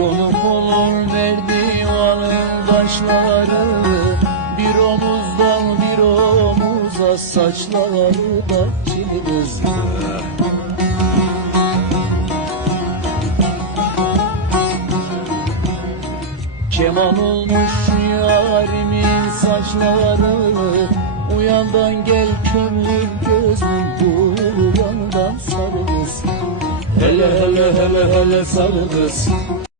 Yolum olur merdivanın başları, bir omuzdan bir omuza saçları da çili kız. Keman olmuş yarimin saçları, uyandan gel kömür gözlüm, bu yandan sarı kız. Hele hele hele hele sarı kız.